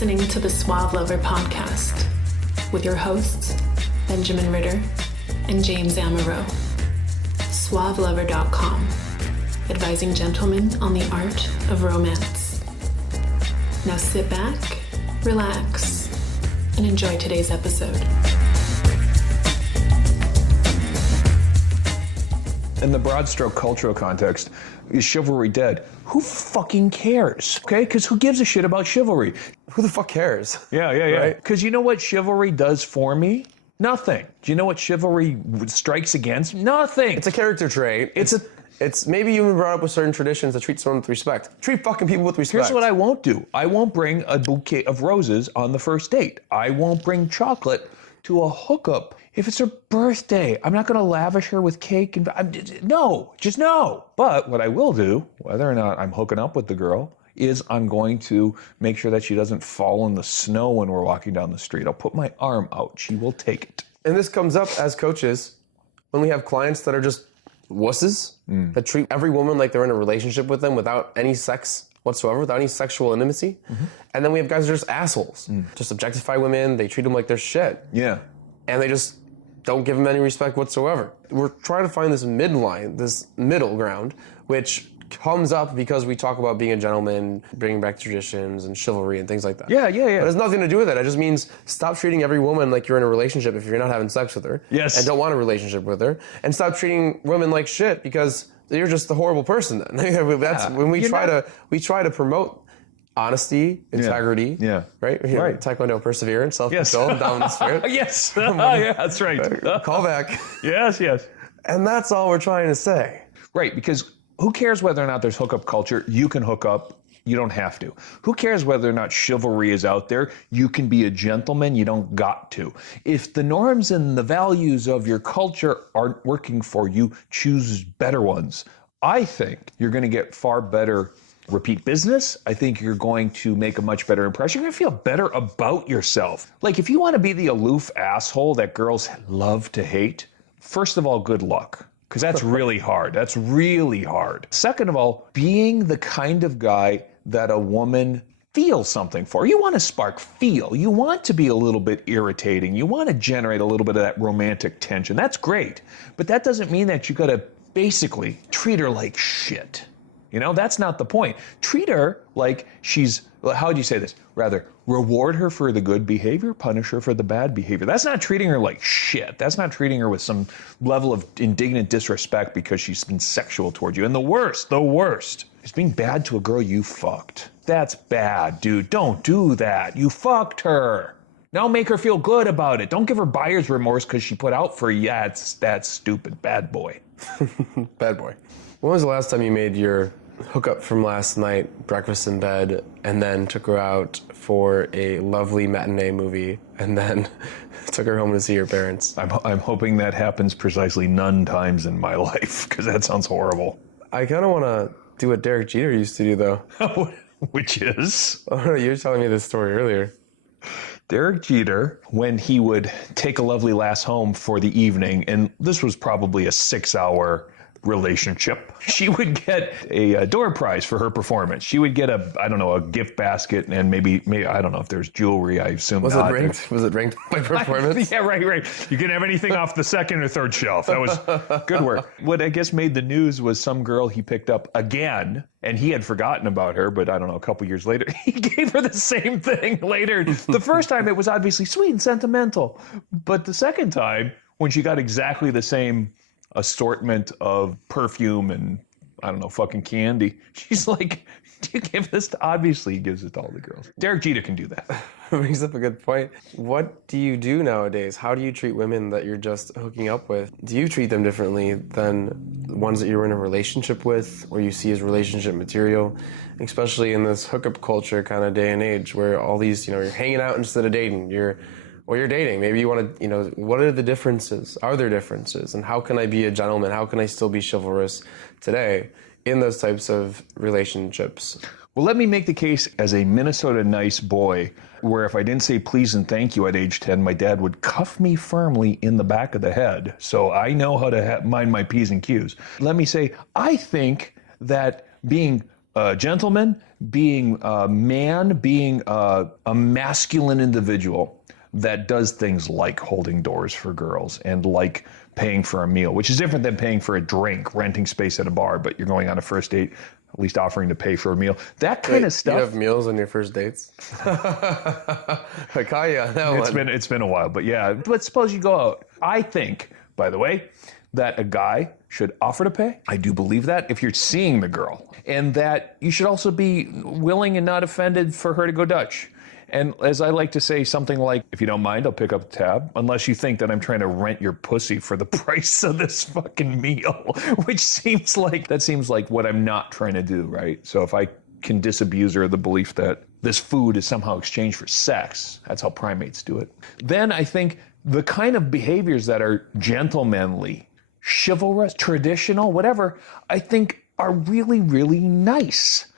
listening to the Suave Lover podcast with your hosts, Benjamin Ritter and James Amaro. SuaveLover.com, advising gentlemen on the art of romance. Now sit back, relax, and enjoy today's episode. In the broad stroke cultural context, is chivalry dead? Who fucking cares? Okay, because who gives a shit about chivalry? Who the fuck cares? Yeah. Right? Because you know what chivalry does for me? Nothing. Do you know what chivalry strikes against? Nothing. It's a character trait. It's maybe you've been brought up with certain traditions that treat someone with respect. Treat fucking people with respect. Here's what I won't do. I won't bring a bouquet of roses on the first date. I won't bring chocolate to a hookup. If it's her birthday, I'm not going to lavish her with cake and no. But what I will do, whether or not I'm hooking up with the girl, is I'm going to make sure that she doesn't fall in the snow when we're walking down the street. I'll put my arm out. She will take it. And this comes up as coaches when we have clients that are just wusses, that treat every woman like they're in a relationship with them without any sex whatsoever, without any sexual intimacy. And then we have guys that are just assholes. Just objectify women. They treat them like they're shit. Yeah. And they just don't give them any respect whatsoever. We're trying to find this midline, this middle ground, which comes up because we talk about being a gentleman, bringing back traditions and chivalry and things like that. Yeah. But it has nothing to do with it. It just means stop treating every woman like you're in a relationship if you're not having sex with her. Yes. And don't want a relationship with her. And stop treating women like shit because you're just a horrible person then. That's when we try to promote honesty, integrity, right? Right. Taekwondo, perseverance, self-control, dominant spirit. Yes. Yeah, that's right. Call back. Yes. And that's all we're trying to say. Right, because who cares whether or not there's hookup culture? You can hook up. You don't have to. Who cares whether or not chivalry is out there? You can be a gentleman. You don't got to. If the norms and the values of your culture aren't working for you, choose better ones. I think you're going to get far better repeat business. I think you're going to make a much better impression. You're going to feel better about yourself. Like if you want to be the aloof asshole that girls love to hate, first of all, good luck. Because that's really hard. That's really hard. Second of all, being the kind of guy that a woman feels something for. You want to spark feel. You want to be a little bit irritating. You want to generate a little bit of that romantic tension. That's great. But that doesn't mean that you got to basically treat her like shit. You know, that's not the point. Treat her like she's, how would you say this? Rather, reward her for the good behavior, punish her for the bad behavior. That's not treating her like shit. That's not treating her with some level of indignant disrespect because she's been sexual towards you. And the worst is being bad to a girl you fucked. That's bad, dude. Don't do that. You fucked her. Now make her feel good about it. Don't give her buyer's remorse because she put out for you. Yeah, that's stupid. Bad boy. Bad boy. When was the last time you made your hookup from last night, breakfast in bed, and then took her out for a lovely matinee movie, and then took her home to see her parents? I'm hoping that happens precisely none times in my life, because that sounds horrible. I kind of want to do what Derek Jeter used to do, though. Which is? Oh, no, you were telling me this story earlier. Derek Jeter, when he would take a lovely lass home for the evening, and this was probably a 6-hour relationship, she would get a door prize for her performance. She would get a gift basket and maybe I don't know if there's jewelry. I assume was not. Was it ranked by performance? Yeah, right. You can have anything off the second or third shelf. That was good work. What I guess made the news was some girl he picked up again, and he had forgotten about her, but I don't know, a couple years later, he gave her the same thing later. The first time it was obviously sweet and sentimental, but the second time, when she got exactly the same assortment of perfume and, I don't know, fucking candy, she's like, do you give this to, obviously he gives it to all the girls. Derek Jeter can do that. Brings up a good point. What do you do nowadays? How do you treat women that you're just hooking up with? Do you treat them differently than the ones that you're in a relationship with or you see as relationship material? Especially in this hookup culture kind of day and age where all these, you're hanging out instead of dating. You're dating. Maybe you want to, what are the differences? Are there differences? And how can I be a gentleman? How can I still be chivalrous today in those types of relationships? Well, let me make the case as a Minnesota nice boy, where if I didn't say please and thank you at age 10, my dad would cuff me firmly in the back of the head. So I know how to mind my P's and Q's. Let me say, I think that being a gentleman, being a man, being a masculine individual that does things like holding doors for girls and like paying for a meal, which is different than paying for a drink, renting space at a bar, but you're going on a first date, at least offering to pay for a meal. That kind of stuff. You have meals on your first dates? I caught you on that one. It's been a while, but yeah. But suppose you go out. I think, by the way, that a guy should offer to pay. I do believe that if you're seeing the girl, and that you should also be willing and not offended for her to go Dutch. And as I like to say, something like, if you don't mind, I'll pick up the tab, unless you think that I'm trying to rent your pussy for the price of this fucking meal, which seems like what I'm not trying to do, right? So if I can disabuse her of the belief that this food is somehow exchanged for sex, that's how primates do it, then I think the kind of behaviors that are gentlemanly, chivalrous, traditional, whatever, I think are really, really nice.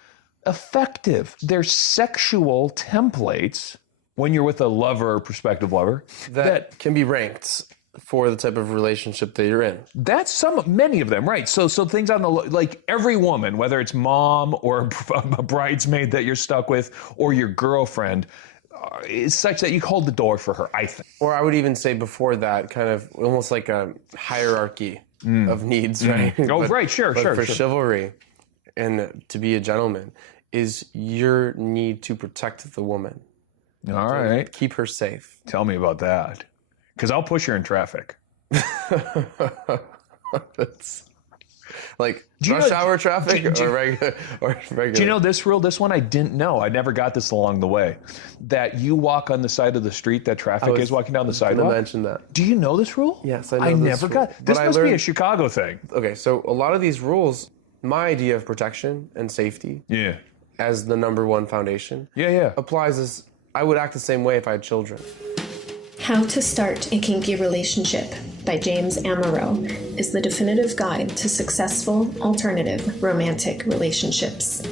Effective. They're sexual templates when you're with a lover or prospective lover that can be ranked for the type of relationship that you're in. That's many of them, right? So things on the, like every woman, whether it's mom or a bridesmaid that you're stuck with or your girlfriend, is such that you hold the door for her, I think. Or I would even say before that, kind of almost like a hierarchy of needs, right? Oh, right, sure. For chivalry and to be a gentleman is your need to protect the woman. All right. Keep her safe. Tell me about that. Because I'll push her in traffic. That's like rush hour traffic or regular. Do you know this rule? This one I didn't know. I never got this along the way. That you walk on the side of the street that traffic is walking down the sidewalk. I mentioned that. Do you know this rule? Yes, I know I this never rule. got. This must be a Chicago thing. Okay, so a lot of these rules, my idea of protection and safety, as the number one foundation, applies as I would act the same way if I had children. How to Start a Kinky Relationship by James Amaro is the definitive guide to successful alternative romantic relationships.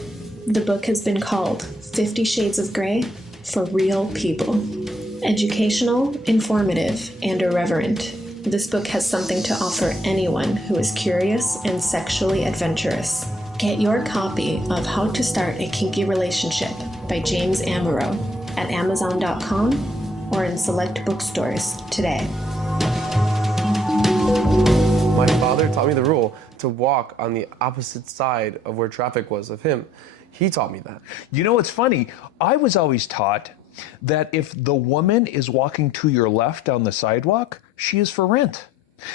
The book has been called 50 Shades of Grey for real people. Educational, informative, and irreverent, this book has something to offer anyone who is curious and sexually adventurous. Get your copy of How to Start a Kinky Relationship by James Amaro at Amazon.com or in select bookstores today. My father taught me the rule to walk on the opposite side of where traffic was of him. He taught me that. You know, it's funny. I was always taught that if the woman is walking to your left down the sidewalk, she is for rent.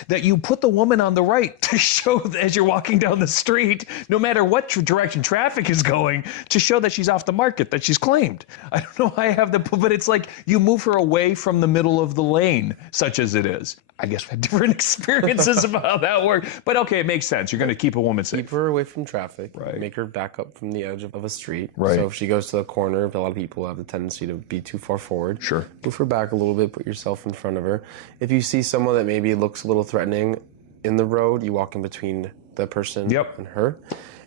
That you put the woman on the right to show that as you're walking down the street, no matter what direction traffic is going, to show that she's off the market, that she's claimed. I don't know why I have but it's like you move her away from the middle of the lane, such as it is. I guess we had different experiences about how that worked. But okay, it makes sense. You're going to keep a woman safe. Keep her away from traffic. Right. Make her back up from the edge of a street. Right. So if she goes to the corner, a lot of people have the tendency to be too far forward. Sure. Move her back a little bit. Put yourself in front of her. If you see someone that maybe looks a little threatening in the road, you walk in between the person and her.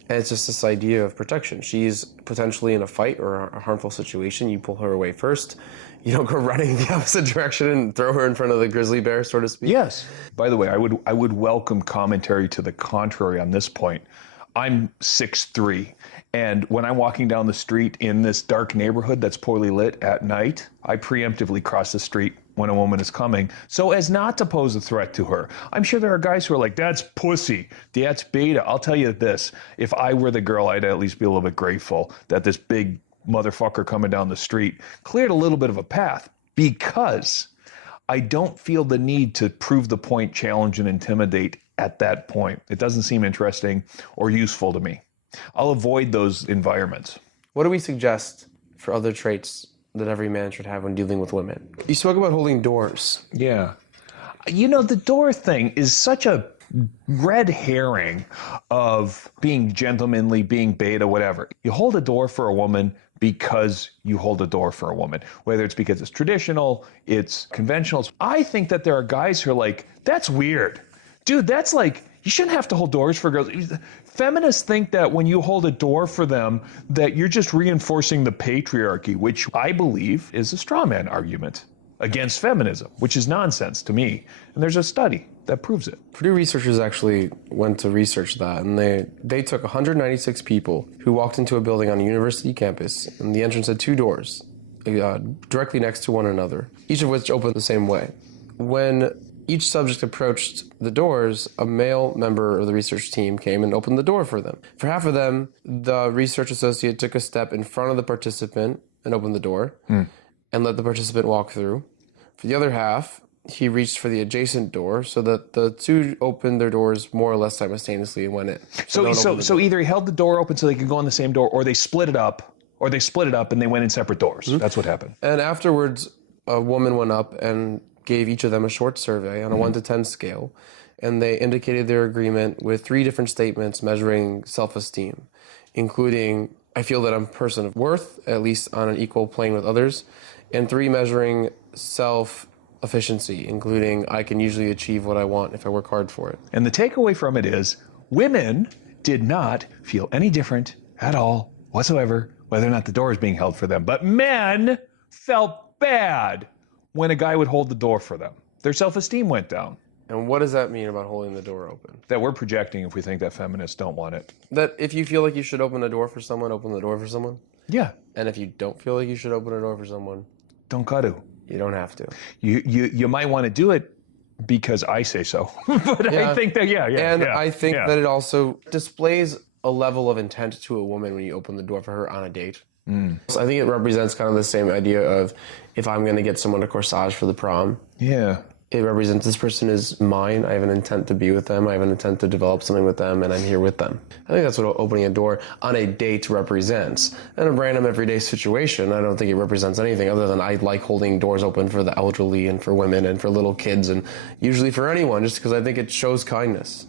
And it's just this idea of protection. She's potentially in a fight or a harmful situation. You pull her away first. You don't go running the opposite direction and throw her in front of the grizzly bear, so to speak. Yes. By the way, I would welcome commentary to the contrary on this point. I'm 6'3", and when I'm walking down the street in this dark neighborhood that's poorly lit at night, I preemptively cross the street when a woman is coming so as not to pose a threat to her. I'm sure there are guys who are like, that's pussy, that's beta. I'll tell you this, if I were the girl, I'd at least be a little bit grateful that this big motherfucker coming down the street cleared a little bit of a path, because I don't feel the need to prove the point, challenge, and intimidate at that point. It doesn't seem interesting or useful to me. I'll avoid those environments. What do we suggest for other traits that every man should have when dealing with women? You spoke about holding doors. Yeah. You know, the door thing is such a red herring of being gentlemanly, being beta, whatever. You hold a door for a woman because you hold a door for a woman, whether it's because it's traditional, it's conventional. I think that there are guys who are like, that's weird. Dude, that's like, you shouldn't have to hold doors for girls. Feminists think that when you hold a door for them, that you're just reinforcing the patriarchy, which I believe is a straw man argument against feminism, which is nonsense to me. And there's a study. that proves it. Purdue researchers actually went to research that, and they took 196 people who walked into a building on a university campus, and the entrance had two doors directly next to one another, each of which opened the same way. When each subject approached the doors, a male member of the research team came and opened the door for them. For half of them, the research associate took a step in front of the participant and opened the door and let the participant walk through. For the other half, he reached for the adjacent door so that the two opened their doors more or less simultaneously and went in. So either he held the door open so they could go in the same door, or they split it up, and they went in separate doors. That's what happened. And afterwards, a woman went up and gave each of them a short survey on a 1 to 10 scale, and they indicated their agreement with 3 different statements measuring self-esteem, including, I feel that I'm a person of worth, at least on an equal plane with others, and 3 measuring self-efficiency, including I can usually achieve what I want if I work hard for it. And the takeaway from it is women did not feel any different at all whatsoever whether or not the door is being held for them. But men felt bad when a guy would hold the door for them. Their self-esteem went down. And what does that mean about holding the door open? That we're projecting if we think that feminists don't want it. That if you feel like you should open the door for someone, open the door for someone? Yeah. And if you don't feel like you should open a door for someone, don't got to. You don't have to. You might want to do it because I say so. But yeah. I think that, I think that it also displays a level of intent to a woman when you open the door for her on a date. So I think it represents kind of the same idea of if I'm going to get someone to corsage for the prom. Yeah. It represents this person is mine. I have an intent to be with them. I have an intent to develop something with them, and I'm here with them. I think that's what opening a door on a date represents. In a random everyday situation, I don't think it represents anything other than I like holding doors open for the elderly and for women and for little kids and usually for anyone, just because I think it shows kindness.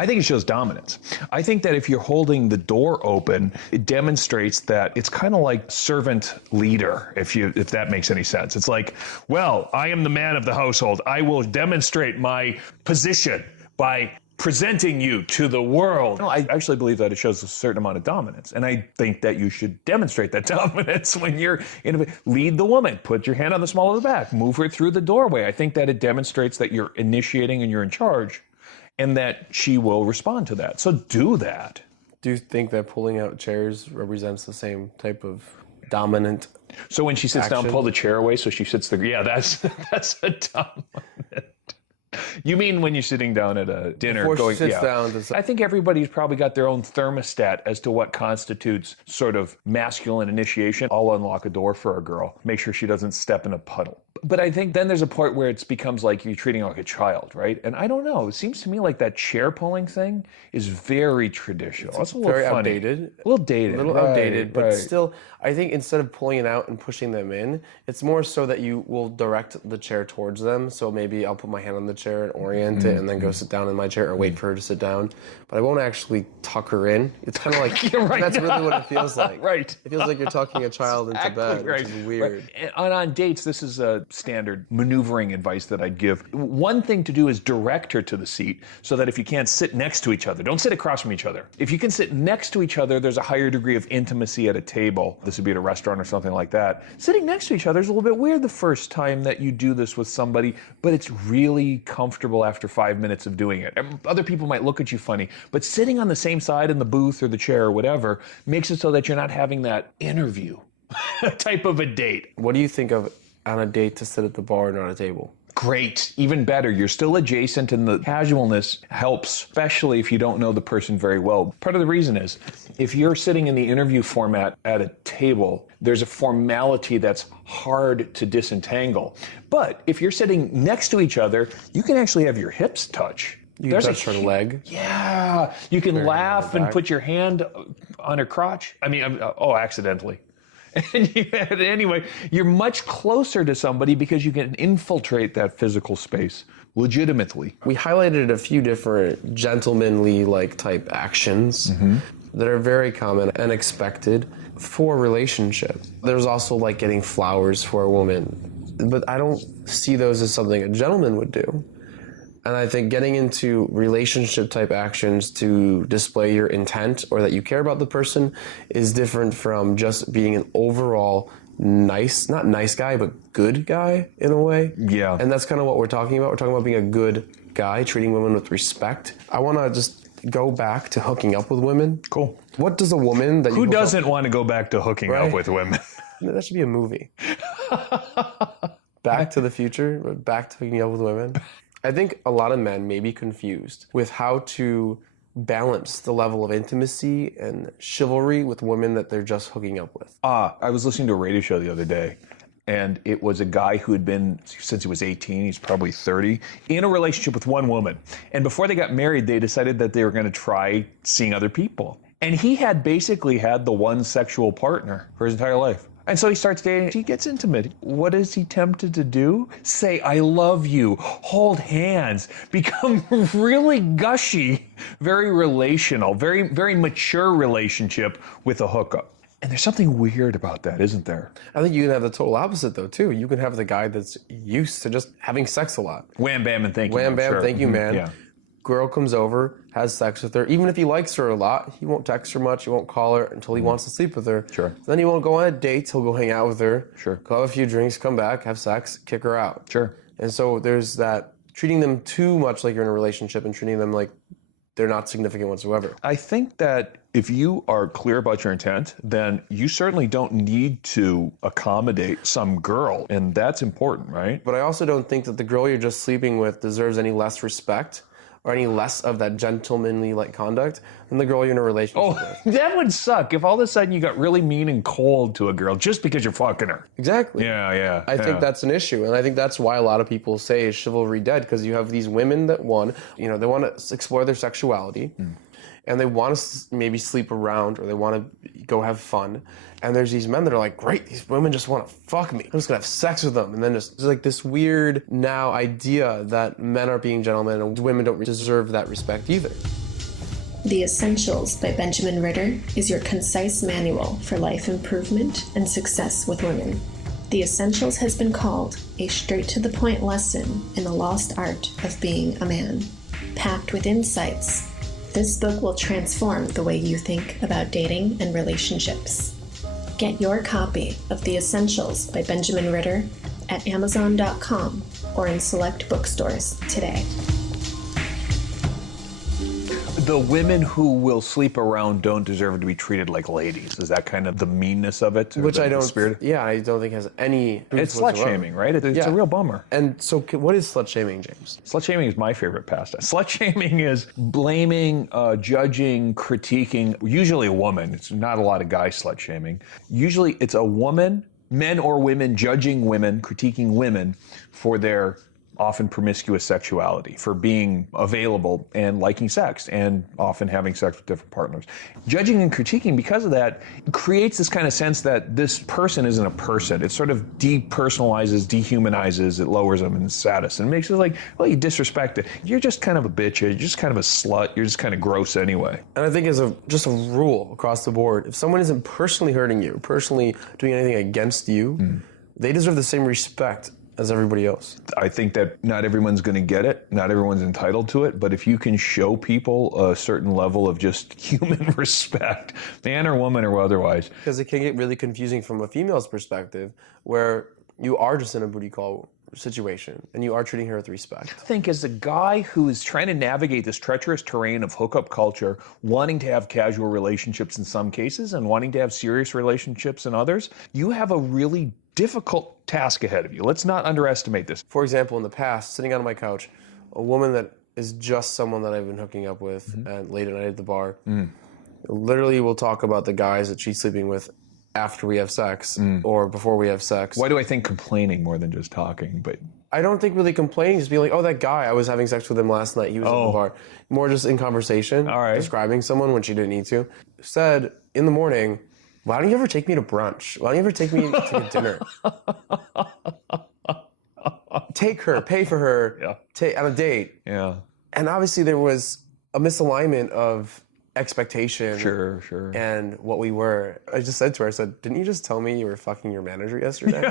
I think it shows dominance. I think that if you're holding the door open, it demonstrates that it's kind of like servant leader, if that makes any sense. It's like, well, I am the man of the household. I will demonstrate my position by presenting you to the world. No, I actually believe that it shows a certain amount of dominance. And I think that you should demonstrate that dominance when you're lead the woman, put your hand on the small of the back, move her through the doorway. I think that it demonstrates that you're initiating and you're in charge, and that she will respond to that. So do that. Do you think that pulling out chairs represents the same type of dominant So when she sits action? down, pull the chair away so she sits there. Yeah, that's a dominant. You mean when you're sitting down at a dinner Before she sits down. I think everybody's probably got their own thermostat as to what constitutes sort of masculine initiation. I'll unlock a door for a girl, make sure she doesn't step in a puddle. But I think then there's a point where it becomes like you're treating her like a child, right? And I don't know. It seems to me like that chair pulling thing is very traditional. That's a little very funny. outdated. A little dated. A little outdated, but still, I think instead of pulling it out and pushing them in, it's more so that you will direct the chair towards them. So maybe I'll put my hand on the chair and orient it and then go sit down in my chair or wait for her to sit down. But I won't actually tuck her in. It's kind of like, right. That's really what it feels like. Right. It feels like you're tucking a child into bed, right. which is weird. Right. And on dates, this is a standard maneuvering advice that I'd give. One thing to do is direct her to the seat so that if you can't sit next to each other, don't sit across from each other. If you can sit next to each other, there's a higher degree of intimacy at a table. This would be at a restaurant or something like that. Sitting next to each other is a little bit weird the first time that you do this with somebody, but it's really comfortable after 5 minutes of doing it. Other people might look at you funny, but sitting on the same side in the booth or the chair or whatever makes it so that you're not having that interview type of a date. What do you think of on a date to sit at the bar and not a table? Great, even better. You're still adjacent and the casualness helps, especially if you don't know the person very well. Part of the reason is if you're sitting in the interview format at a table, there's a formality that's hard to disentangle. But if you're sitting next to each other, you can actually have your hips touch. You can touch her leg. Yeah, you can laugh and put your hand on her crotch. I mean, accidentally. And anyway, you're much closer to somebody because you can infiltrate that physical space legitimately. We highlighted a few different gentlemanly-like type actions that are very common and expected for relationships. There's also like getting flowers for a woman, but I don't see those as something a gentleman would do. And I think getting into relationship type actions to display your intent or that you care about the person is different from just being an overall nice, not nice guy, but good guy in a way. Yeah. And that's kind of what we're talking about. We're talking about being a good guy, treating women with respect. I want to just go back to hooking up with women. Cool. What does a woman that Who doesn't want to go back to hooking up with women? That should be a movie. Back to the Future, but back to hooking up with women. I think a lot of men may be confused with how to balance the level of intimacy and chivalry with women that they're just hooking up with. I was listening to a radio show the other day, and it was a guy who had been, since he was 18, he's probably 30, in a relationship with one woman. And before they got married, they decided that they were going to try seeing other people. And he had basically had the one sexual partner for his entire life. And so he starts dating, he gets intimate. What is he tempted to do? Say, I love you, hold hands, become really gushy, very relational, very, very mature relationship with a hookup. And there's something weird about that, isn't there? I think you can have the total opposite though too. You can have the guy that's used to just having sex a lot. Wham, bam, and thank you. Wham, bam, sure. thank you, man. Yeah. Girl comes over, has sex with her. Even if he likes her a lot, he won't text her much, he won't call her until he wants to sleep with her. Sure. Then he won't go on a date, he'll go hang out with her. Sure. Go have a few drinks, come back, have sex, kick her out. Sure. And so there's that treating them too much like you're in a relationship and treating them like they're not significant whatsoever. I think that if you are clear about your intent, then you certainly don't need to accommodate some girl, and that's important, right? But I also don't think that the girl you're just sleeping with deserves any less respect or any less of that gentlemanly like conduct than the girl you're in a relationship with. That would suck if all of a sudden you got really mean and cold to a girl just because you're fucking her. Exactly. Yeah. I think that's an issue, and I think that's why a lot of people say is chivalry dead, because you have these women that they want to explore their sexuality, and they want to maybe sleep around, or they want to go have fun, and there's these men that are like, great, these women just want to fuck me. I'm just gonna have sex with them, and then just like this weird now idea that men are being gentlemen and women don't deserve that respect either. The Essentials by Benjamin Ritter is your concise manual for life improvement and success with women. The Essentials has been called a straight-to-the-point lesson in the lost art of being a man. Packed with insights, this book will transform the way you think about dating and relationships. Get your copy of The Essentials by Benjamin Ritter at Amazon.com or in select bookstores today. The women who will sleep around don't deserve to be treated like ladies. Is that kind of the meanness of it? Which I don't. Spirit? Yeah, I don't think has any. It's slut shaming, right? It's a real bummer. And so, what is slut shaming, James? Slut shaming is my favorite pastime. Slut shaming is blaming, judging, critiquing. Usually a woman. It's not a lot of guys slut shaming. Usually it's a woman, men or women, judging women, critiquing women for their often promiscuous sexuality, for being available and liking sex and often having sex with different partners. Judging and critiquing, because of that, creates this kind of sense that this person isn't a person. It sort of depersonalizes, dehumanizes, it lowers them in status, and makes it like, well, you disrespect it. You're just kind of a bitch, you're just kind of a slut, you're just kind of gross anyway. And I think as just a rule across the board, if someone isn't personally hurting you, personally doing anything against you, they deserve the same respect as everybody else. I think that not everyone's going to get it. Not everyone's entitled to it. But if you can show people a certain level of just human respect, man or woman or otherwise. Because it can get really confusing from a female's perspective, where you are just in a booty call situation and you are treating her with respect. I think as a guy who is trying to navigate this treacherous terrain of hookup culture, wanting to have casual relationships in some cases and wanting to have serious relationships in others, you have a really difficult task ahead of you. Let's not underestimate this. For example, in the past, sitting on my couch, a woman that is just someone that I've been hooking up with and late at night at the bar, literally will talk about the guys that she's sleeping with after we have sex or before we have sex. Why do I think complaining more than just talking? But I don't think really complaining, just being like, oh, that guy, I was having sex with him last night, he was at the bar. More just in conversation, all right, describing someone when she didn't need to. Said in the morning, why don't you ever take me to brunch? Why don't you ever take me to dinner? Take her, pay for her, on a date. Yeah. And obviously there was a misalignment of expectation and what we were. I just said to her, I said, didn't you just tell me you were fucking your manager yesterday?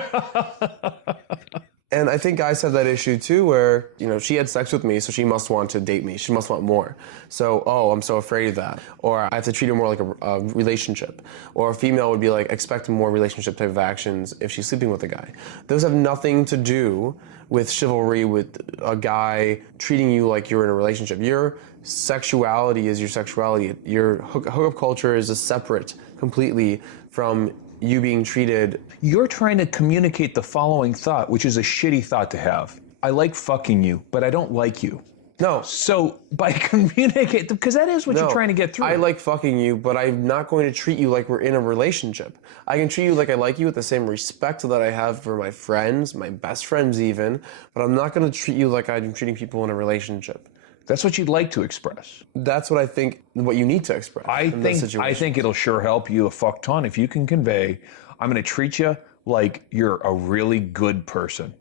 And I think guys have that issue too where, she had sex with me, so she must want to date me. She must want more. So, I'm so afraid of that. Or I have to treat her more like a relationship. Or a female would be like, expect more relationship type of actions if she's sleeping with a guy. Those have nothing to do with chivalry, with a guy treating you like you're in a relationship. Your sexuality is your sexuality. Your hookup culture is separate completely from you being treated. You're trying to communicate the following thought, which is a shitty thought to have. I like fucking you, but I don't like you. No. So by communicate, because that is what you're trying to get through. I like fucking you, but I'm not going to treat you like we're in a relationship. I can treat you like I like you with the same respect that I have for my friends, my best friends even, but I'm not going to treat you like I'm treating people in a relationship. That's what you'd like to express. That's what I think, what you need to express. I think it'll sure help you a fuck ton if you can convey, I'm going to treat you like you're a really good person.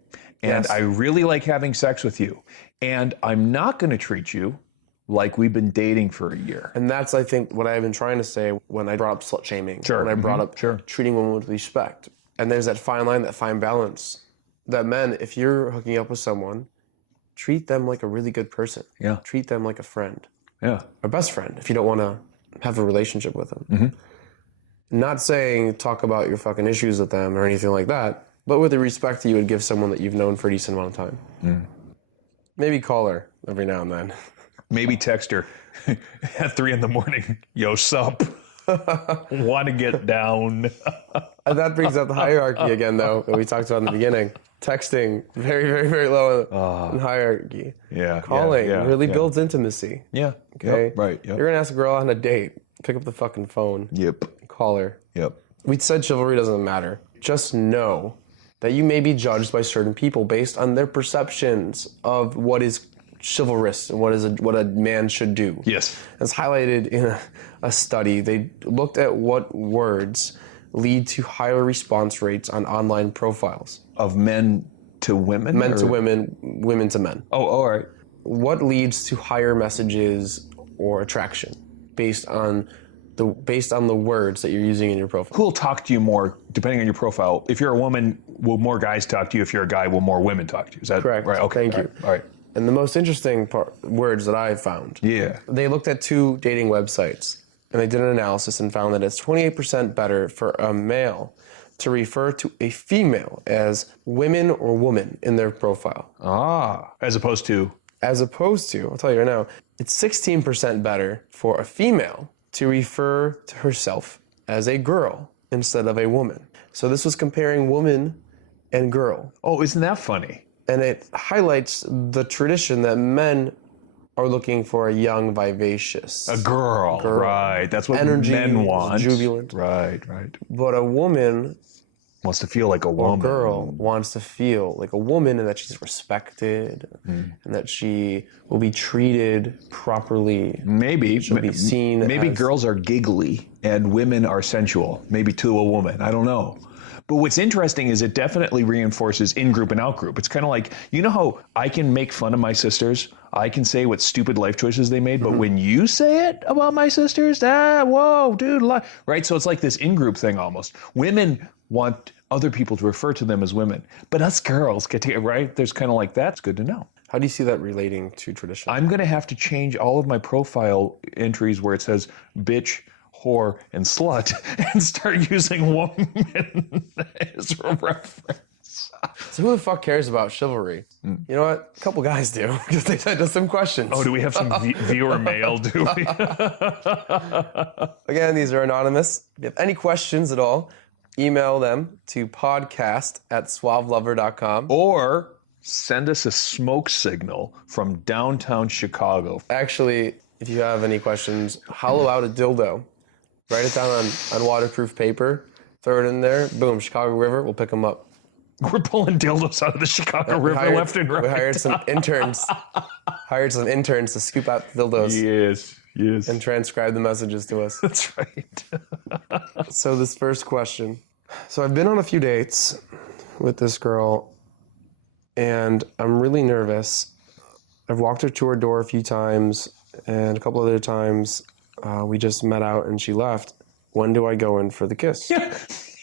And Yes. I really like having sex with you. And I'm not going to treat you like we've been dating for a year. And that's, I think, what I've been trying to say when I brought up slut shaming. Sure. When I brought up Sure. treating women with respect. And there's that fine line, that fine balance. That men, if you're hooking up with someone, treat them like a really good person. Yeah. Treat them like a friend. Yeah. A best friend, if you don't want to have a relationship with them. Mm-hmm. Not saying talk about your fucking issues with them or anything like that, but with the respect that you would give someone that you've known for a decent amount of time. Mm. Maybe call her every now and then. Maybe text her at 3 a.m. Yo, sup? Want to get down? And that brings up the hierarchy again, though, that we talked about in the beginning. Texting, very, very, very low in hierarchy. Yeah. Calling really builds intimacy. Yeah. Okay? Yep, right. Yep. You're going to ask a girl on a date, pick up the fucking phone. Yep. Call her. Yep. We said chivalry doesn't matter. Just know that you may be judged by certain people based on their perceptions of what is chivalrous and what a man should do. Yes. It's highlighted in a study. They looked at what words lead to higher response rates on online profiles. Of men to women? Men to women, women to men. Oh, all right. What leads to higher messages or attraction based on the words that you're using in your profile? Who will talk to you more, depending on your profile? If you're a woman, will more guys talk to you? If you're a guy, will more women talk to you? Is that Correct. right? Okay. Thank you. All right. And the most interesting words that I found. Yeah. They looked at 2 dating websites, and they did an analysis and found that it's 28% better for a male to refer to a female as women or woman in their profile. As opposed to? As opposed to, I'll tell you right now, it's 16% better for a female to refer to herself as a girl instead of a woman. So this was comparing woman and girl. Oh, isn't that funny? And it highlights the tradition that men are looking for a young, vivacious. A girl. Right. That's what Energy, men want. jubilant. Right. But a woman, Wants to feel like a woman. girl, wants to feel like a woman and that she's respected and that she will be treated properly. Maybe. She'll be seen Maybe as- girls are giggly and women are sensual. Maybe to a woman. I don't know. But what's interesting is it definitely reinforces in-group and out-group. It's kind of like, you know how I can make fun of my sisters? I can say what stupid life choices they made, but when you say it about my sisters, whoa, dude, right? So it's like this in-group thing almost. Women want other people to refer to them as women, but us girls get to, right? There's kind of like, that's good to know. How do you see that relating to tradition? I'm going to have to change all of my profile entries where it says bitch, whore, and slut and start using woman as a reference. So who the fuck cares about chivalry? You know what? A couple guys do, because they sent us some questions. Oh, do we have some viewer mail, do we? Again, these are anonymous. If you have any questions at all, email them to podcast@suavelover.com. Or send us a smoke signal from downtown Chicago. Actually, if you have any questions, hollow out a dildo. Write it down on waterproof paper. Throw it in there. Boom, Chicago River. We'll pick them up. We're pulling dildos out of the Chicago River left and right. We hired some interns. To scoop out the dildos. Yes. And transcribe the messages to us. That's right. So this first question. So I've been on a few dates with this girl, and I'm really nervous. I've walked her to her door a few times, and a couple other times we just met out and she left. When do I go in for the kiss?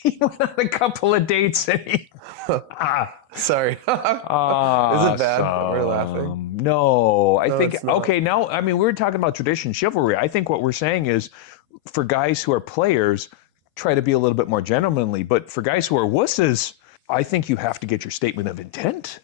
He went on a couple of dates and Sorry. Is it bad that we're laughing? No, I think, it's not. okay, now, I mean, we're talking about tradition, chivalry. I think what we're saying is for guys who are players, try to be a little bit more gentlemanly. But for guys who are wusses, I think you have to get your statement of intent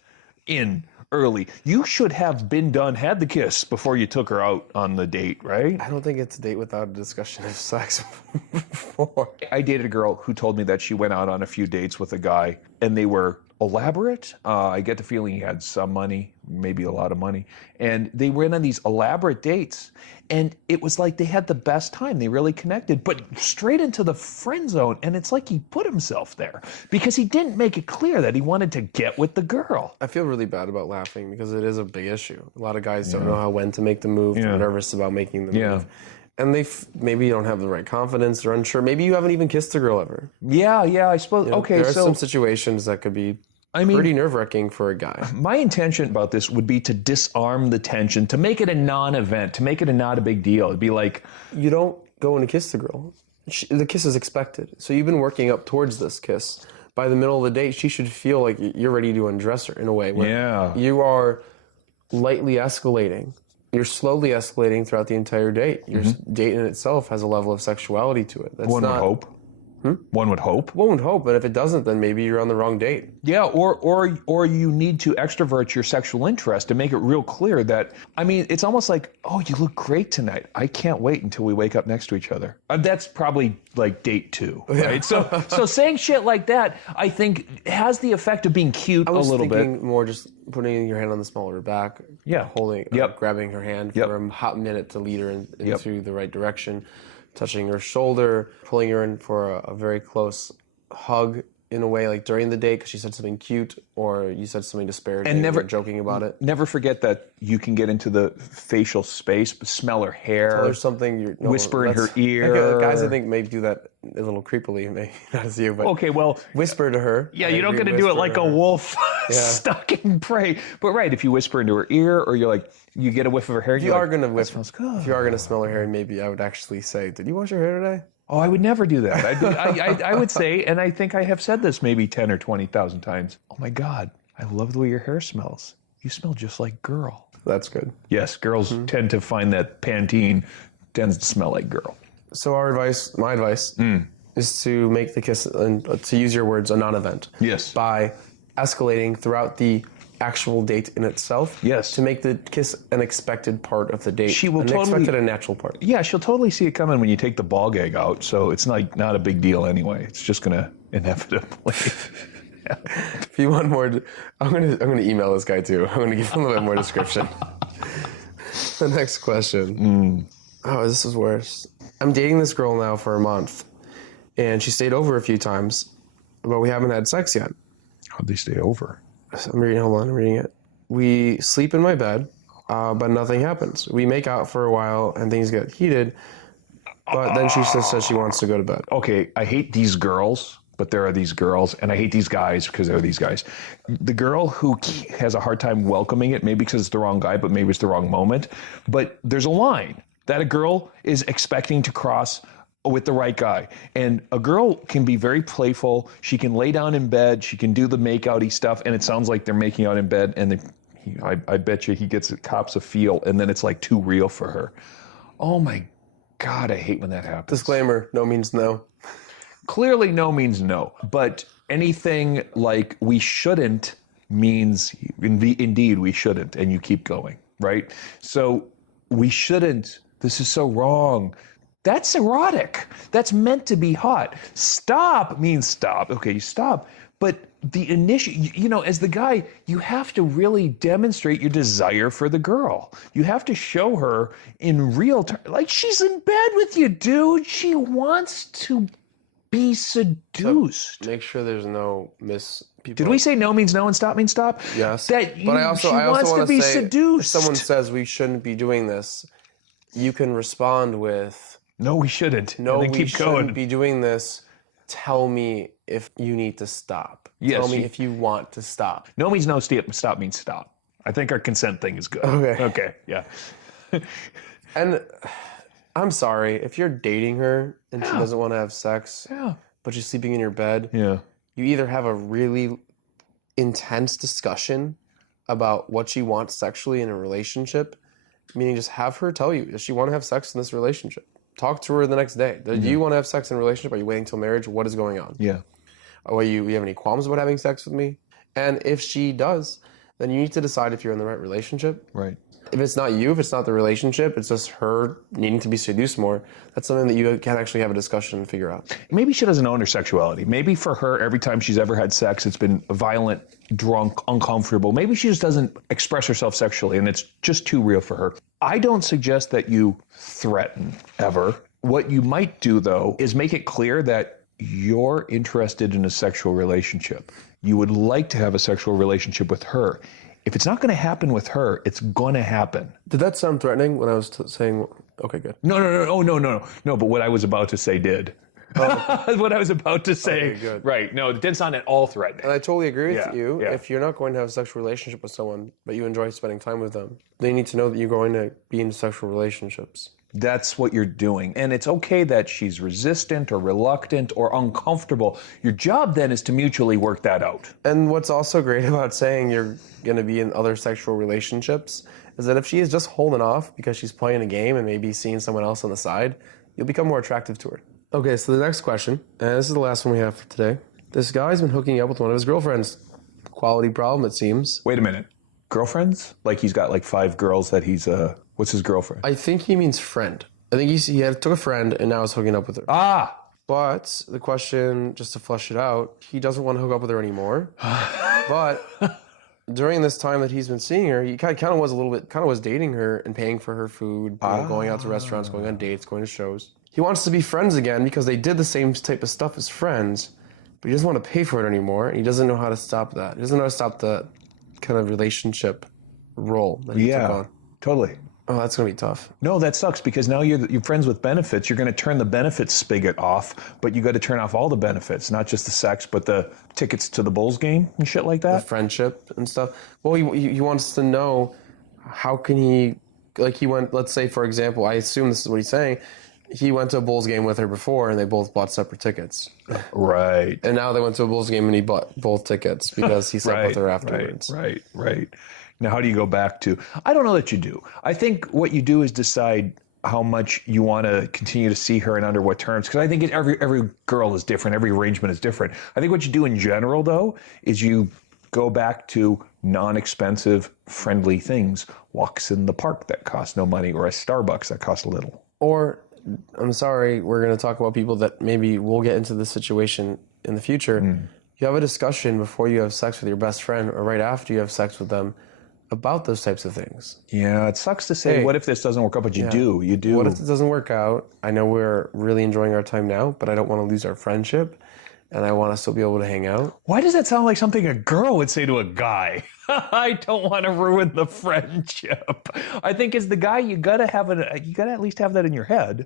in early. You should have been done, had the kiss before you took her out on the date, right? I don't think it's a date without a discussion of sex before. I dated a girl who told me that she went out on a few dates with a guy and they were elaborate. I get the feeling he had some money, maybe a lot of money. And they went on these elaborate dates. And it was like they had the best time. They really connected, but straight into the friend zone. And it's like he put himself there because he didn't make it clear that he wanted to get with the girl. I feel really bad about laughing because it is a big issue. A lot of guys don't know when to make the move. They're nervous about making the move. And maybe you don't have the right confidence. They're unsure. Maybe you haven't even kissed a girl ever. Yeah, I suppose. You know, okay, there are so some situations that could be pretty nerve-wracking for a guy. My intention about this would be to disarm the tension, to make it a non-event, to make it not a big deal. It'd be like, you don't go in to kiss the girl. The kiss is expected. So you've been working up towards this kiss. By the middle of the date, she should feel like you're ready to undress her in a way where you are lightly escalating. You're slowly escalating throughout the entire date. Your date in itself has a level of sexuality to it. That's one would hope. One would hope. One would hope, but if it doesn't, then maybe you're on the wrong date. Yeah, or you need to extrovert your sexual interest and make it real clear that, I mean, it's almost like, oh, you look great tonight. I can't wait until we wake up next to each other. That's probably like date 2, right? So saying shit like that, I think, has the effect of being cute a little bit. I was thinking more just putting your hand on the small of her back, holding, grabbing her hand for a hot minute to lead her into the right direction. Touching her shoulder, pulling her in for a very close hug in a way, like during the date because she said something cute or you said something disparaging and never joking about it. Never forget that you can get into the facial space, smell her hair. Tell her something. Whisper in her ear. Guys, I think, may do that a little creepily, maybe not as you, but okay, well, whisper to her. Yeah, you don't get to do it like a wolf stalking prey. But right, if you whisper into her ear or you're like, you get a whiff of her hair. If you are going to smell her hair, maybe I would actually say, did you wash your hair today? Oh, I would never do that. I would say, and I think I have said this maybe 10 or 20,000 times, oh my God, I love the way your hair smells. You smell just like girl. That's good. Yes, girls tend to find that Pantene tends to smell like girl. So my advice, is to make the kiss, and to use your words, a non-event. Yes. By escalating throughout the actual date in itself. Yes. To make the kiss an expected part of the date. She will totally expected a natural part. Yeah, she'll totally see it coming when you take the ball gag out. So it's like not a big deal anyway. It's just gonna inevitably. If you want more, I'm gonna email this guy too. I'm gonna give him a little bit more description. The next question. Oh, this is worse. I'm dating this girl now for a month, and she stayed over a few times, but we haven't had sex yet. How'd they stay over? I'm reading it. We sleep in my bed, but nothing happens. We make out for a while and things get heated, but then she just says she wants to go to bed. Okay, I hate these girls, but there are these girls, and I hate these guys because there are these guys. The girl who has a hard time welcoming it, maybe because it's the wrong guy, but maybe it's the wrong moment, but there's a line that a girl is expecting to cross with the right guy. And a girl can be very playful. She can lay down in bed. She can do the make-outy stuff. And it sounds like they're making out in bed. And I bet you he cops a feel. And then it's like too real for her. Oh my God, I hate when that happens. Disclaimer, no means no. Clearly no means no. But anything like we shouldn't means indeed we shouldn't. And you keep going, right? So we shouldn't. This is so wrong. That's erotic. That's meant to be hot. Stop means stop. Okay, you stop. But the initial, as the guy, you have to really demonstrate your desire for the girl. You have to show her in real time. Like, she's in bed with you, dude. She wants to be seduced. So make sure there's no Did we say no means no and stop means stop? Yes. She wants to be seduced. If someone says we shouldn't be doing this, you can respond with, no, we shouldn't. No, we shouldn't be doing this. Tell me if you need to stop. Yes, Tell me if you want to stop. No means no, stop means stop. I think our consent thing is good. Okay, yeah. And I'm sorry, if you're dating her and she doesn't want to have sex, but she's sleeping in your bed, you either have a really intense discussion about what she wants sexually in a relationship, meaning just have her tell you, does she want to have sex in this relationship? Talk to her the next day. Do you want to have sex in a relationship? Are you waiting till marriage? What is going on? Yeah. Are you have any qualms about having sex with me? And if she does, then you need to decide if you're in the right relationship. Right. If it's not you, if it's not the relationship, it's just her needing to be seduced more, that's something that you can actually have a discussion and figure out. Maybe she doesn't own her sexuality. Maybe for her, every time she's ever had sex, it's been violent, drunk, uncomfortable. Maybe she just doesn't express herself sexually and it's just too real for her. I don't suggest that you threaten ever. What you might do, though, is make it clear that you're interested in a sexual relationship. You would like to have a sexual relationship with her. If it's not going to happen with her, it's going to happen. Did that sound threatening when I was saying, okay, good. No. Oh, no, but what I was about to say did. Oh. What I was about to say. Okay, good. Right. No, it didn't sound at all threatening. And I totally agree with you. Yeah. If you're not going to have a sexual relationship with someone, but you enjoy spending time with them, then you need to know that you're going to be in sexual relationships. That's what you're doing. And it's okay that she's resistant or reluctant or uncomfortable. Your job then is to mutually work that out. And what's also great about saying you're going to be in other sexual relationships is that if she is just holding off because she's playing a game and maybe seeing someone else on the side, you'll become more attractive to her. Okay, so the next question, and this is the last one we have for today. This guy's been hooking up with one of his girlfriends. Quality problem, it seems. Wait a minute. Girlfriends? Like he's got like 5 girls that he's, what's his girlfriend? I think he means friend. I think he took a friend and now is hooking up with her. Ah! But the question, just to flush it out, he doesn't want to hook up with her anymore. But during this time that he's been seeing her, he kind of was dating her and paying for her food, going out to restaurants, going on dates, going to shows. He wants to be friends again because they did the same type of stuff as friends, but he doesn't want to pay for it anymore, and he doesn't know how to stop that. He doesn't know how to stop the kind of relationship role that he took on. Totally. Oh, that's going to be tough. No, that sucks because now you're friends with benefits. You're going to turn the benefits spigot off, but you got to turn off all the benefits, not just the sex, but the tickets to the Bulls game and shit like that. The friendship and stuff. Well, he wants to know how can he, like he went, let's say, for example, I assume this is what he's saying, he went to a Bulls game with her before and they both bought separate tickets. Right. And now they went to a Bulls game and he bought both tickets because he slept with her afterwards. Right. Now, how do you go back to? I don't know that you do. I think what you do is decide how much you want to continue to see her and under what terms. Because I think every girl is different. Every arrangement is different. I think what you do in general, though, is you go back to non-expensive, friendly things. Walks in the park that cost no money, or a Starbucks that costs a little. Or, I'm sorry, we're going to talk about people that maybe will get into this situation in the future. You have a discussion before you have sex with your best friend or right after you have sex with them about those types of things. Yeah, it sucks to say, what if this doesn't work out? But you do. What if it doesn't work out? I know we're really enjoying our time now, but I don't want to lose our friendship, and I want to still be able to hang out. Why does that sound like something a girl would say to a guy? I don't want to ruin the friendship. I think as the guy, you gotta at least have that in your head.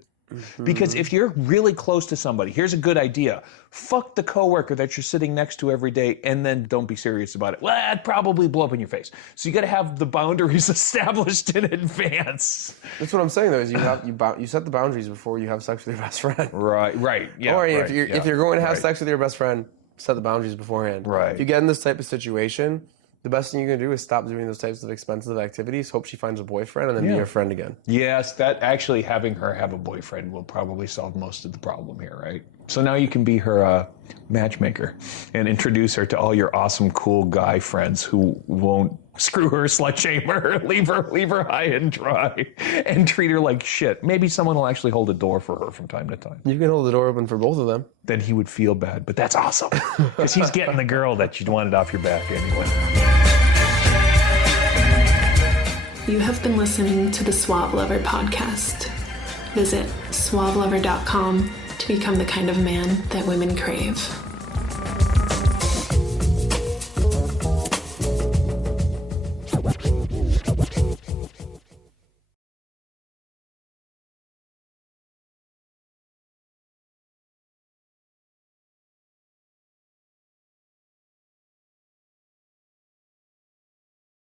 Because if you're really close to somebody, here's a good idea. Fuck the coworker that you're sitting next to every day and then don't be serious about it. Well, that'd probably blow up in your face. So you got to have the boundaries established in advance. That's what I'm saying, though, is you set the boundaries before you have sex with your best friend. Right. Yeah. Or if you're going to have sex with your best friend, set the boundaries beforehand. Right. If you get in this type of situation, the best thing you can do is stop doing those types of expensive activities, hope she finds a boyfriend, and then be your friend again. Yes, that actually having her have a boyfriend will probably solve most of the problem here, right? So now you can be her matchmaker and introduce her to all your awesome, cool guy friends who won't screw her, slut shame her, leave her high and dry, and treat her like shit. Maybe someone will actually hold a door for her from time to time. You can hold the door open for both of them. Then he would feel bad, but that's awesome because he's getting the girl that you wanted off your back anyway. You have been listening to the Suave Lover podcast. Visit suavelover.com to become the kind of man that women crave.